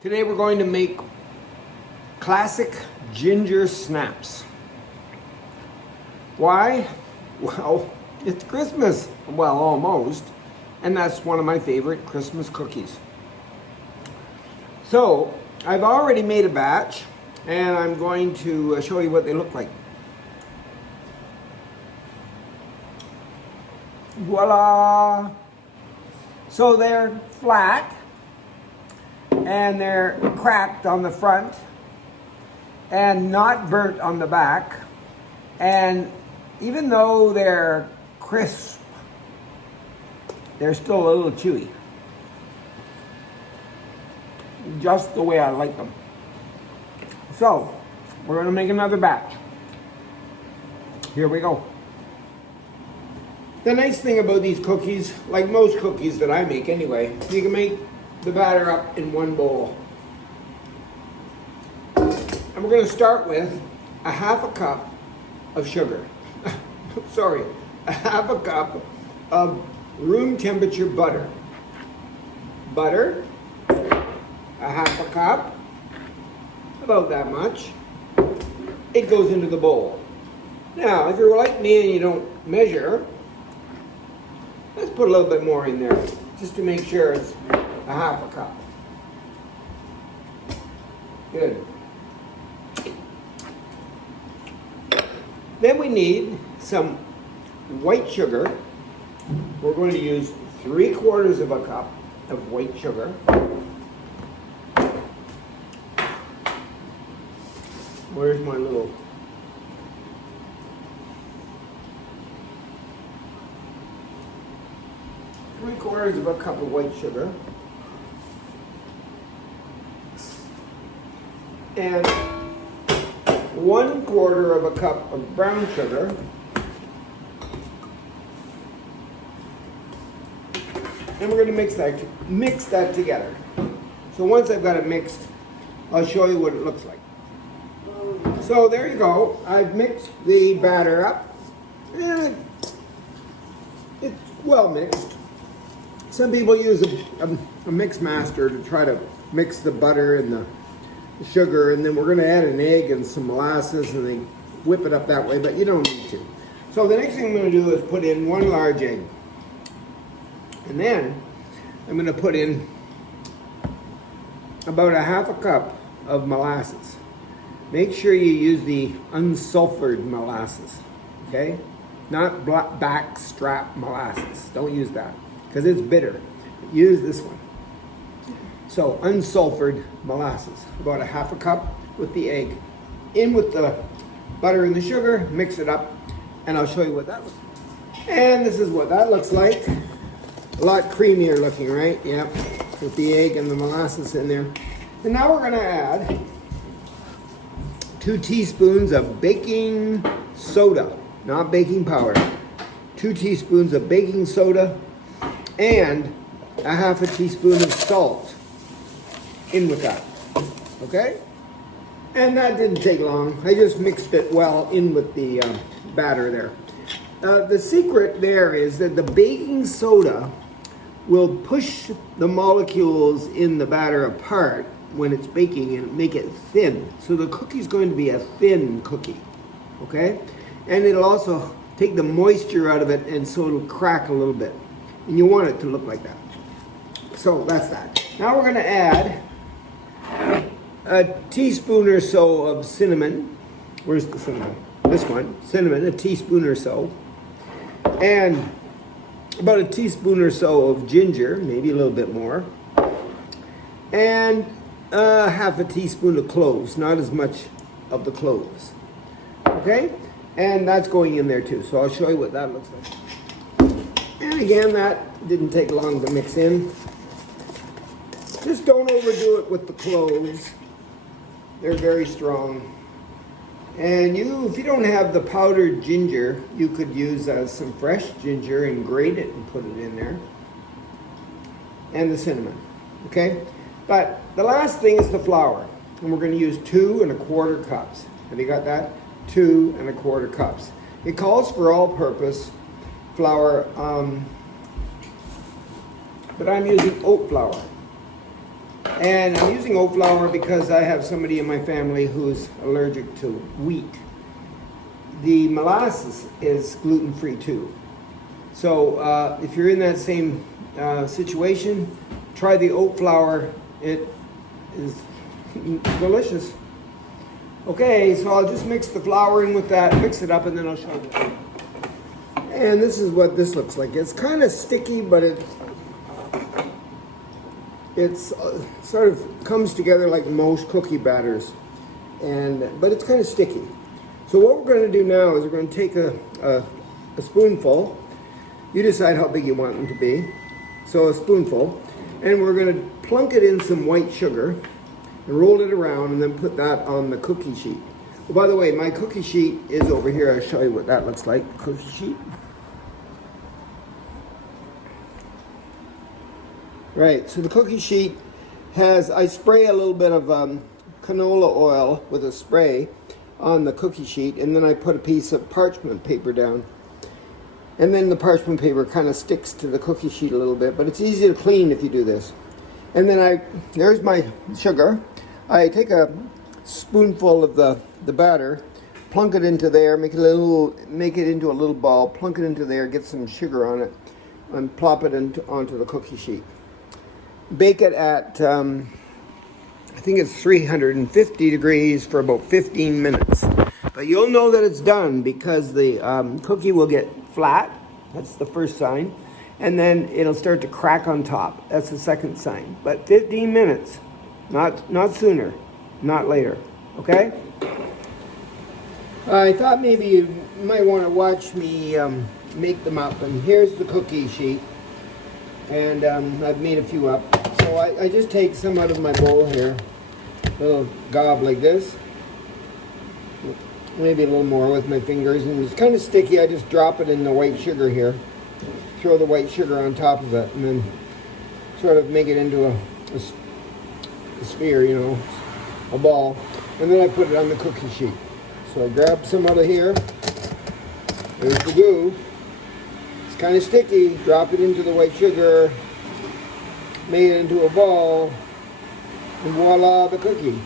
Today we're going to make classic ginger snaps. Why? Well, it's Christmas. Well, almost. And that's one of my favorite Christmas cookies. So, I've already made a batch, and I'm going to show you what they look like. Voila! So they're flat, and they're cracked on the front, and not burnt on the back. And even though they're crisp, they're still a little chewy. Just the way I like them. So, we're going to make another batch. Here we go. The nice thing about these cookies, like most cookies that I make anyway, you can make the batter up in one bowl. And we're going to start with a half a cup of sugar. Sorry, a half a cup of room temperature butter. Butter, a half a cup, about that much. It goes into the bowl. Now, if you're like me and you don't measure, let's put a little bit more in there, just to make sure it's a half a cup. Good. Then we need some white sugar. We're going to use 3/4 of a cup of white sugar. Where's my little... Three-quarters of a cup of white sugar. And 1/4 of a cup of brown sugar. And we're going to mix that together. So once I've got it mixed, I'll show you what it looks like. So there you go. I've mixed the batter up. And it's well mixed. Some people use a mix master to try to mix the butter and the sugar, and then we're going to add an egg and some molasses, and they whip it up that way, but you don't need to. So the next thing I'm going to do is put in 1 large egg. And then I'm going to put in about a half a cup of molasses. Make sure you use the unsulfured molasses, okay? Not backstrap molasses. Don't use that, because it's bitter. Use this one. So unsulfured molasses, about a half a cup with the egg. In with the butter and the sugar, mix it up, and I'll show you what that looks like. And this is what that looks like. A lot creamier looking, right? Yep, with the egg and the molasses in there. And now we're gonna add 2 teaspoons of baking soda, not baking powder. 2 teaspoons of baking soda and a half a teaspoon of salt in with that, okay? And that didn't take long. I just mixed it well in with the batter there. The secret there is that the baking soda will push the molecules in the batter apart when it's baking and make it thin. So the cookie's going to be a thin cookie, okay? And it'll also take the moisture out of it, and so it'll crack a little bit. And you want it to look like that. So that's that. Now we're gonna add a teaspoon or so of cinnamon. Where's the cinnamon? This one, cinnamon, a teaspoon or so. And about a teaspoon or so of ginger, maybe a little bit more. And half a teaspoon of cloves, not as much of the cloves. Okay? And that's going in there too, so I'll show you what that looks like. And again, that didn't take long to mix in. Just don't overdo it with the cloves. They're very strong. And if you don't have the powdered ginger, you could use some fresh ginger and grate it and put it in there. And the cinnamon, okay? But the last thing is the flour. And we're gonna use 2 1/4 cups. Have you got that? 2 1/4 cups. It calls for all-purpose flour, but I'm using oat flour. And I'm using oat flour because I have somebody in my family who's allergic to wheat. The molasses is gluten-free too. So if you're in that same situation, try the oat flour. It is delicious. Okay, so I'll just mix the flour in with that, mix it up, and then I'll show you. And this is what this looks like. It's kind of sticky, but it's sort of comes together like most cookie batters, but it's kind of sticky. So what we're going to do now is we're going to take a spoonful. You decide how big you want them to be. So a spoonful, and we're going to plunk it in some white sugar and roll it around, and then put that on the cookie sheet. Oh, by the way, my cookie sheet is over here. I'll show you what that looks like. Cookie sheet. Right, so the cookie sheet has, I spray a little bit of canola oil with a spray on the cookie sheet, and then I put a piece of parchment paper down. And then the parchment paper kind of sticks to the cookie sheet a little bit, but it's easy to clean if you do this. And then there's my sugar. I take a spoonful of the batter, plunk it into there, make it into a little ball, plunk it into there, get some sugar on it, and plop it onto the cookie sheet. Bake it at, I think it's 350 degrees for about 15 minutes. But you'll know that it's done because the cookie will get flat. That's the first sign. And then it'll start to crack on top. That's the second sign. But 15 minutes, not sooner, not later. Okay? I thought maybe you might want to watch me make them up. And here's the cookie sheet. And I've made a few up. So I just take some out of my bowl here. A little gob like this. Maybe a little more with my fingers. And it's kind of sticky. I just drop it in the white sugar here. Throw the white sugar on top of it. And then sort of make it into a sphere, you know, a ball. And then I put it on the cookie sheet. So I grab some out of here. There's the glue. It's kind of sticky. Drop it into the white sugar. Make it into a ball. And voila, the cookie.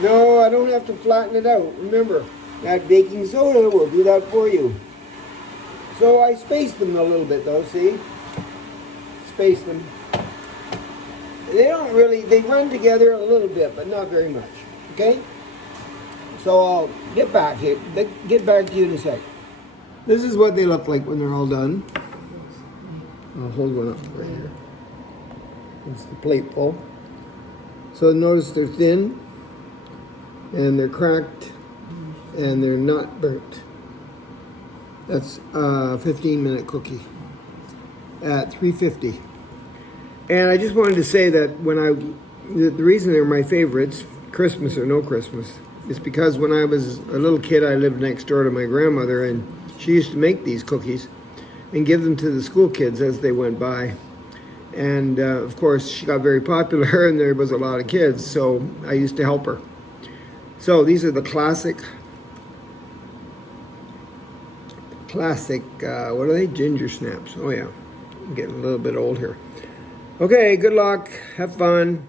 No, I don't have to flatten it out. Remember, that baking soda will do that for you. So I space them a little bit though, see? Space them. They run together a little bit, but not very much. Okay? So I'll get back to you in a sec. This is what they look like when they're all done. I'll hold one up right here. It's the plate full. So notice they're thin, and they're cracked, and they're not burnt. That's a 15-minute cookie at 350. And I just wanted to say that the reason they're my favorites, Christmas or no Christmas, is because when I was a little kid, I lived next door to my grandmother, and she used to make these cookies and give them to the school kids as they went by. And of course, she got very popular, and there was a lot of kids, so I used to help her. So these are the classic, what are they? Ginger snaps. Oh yeah, I'm getting a little bit old here. Okay, good luck. Have fun.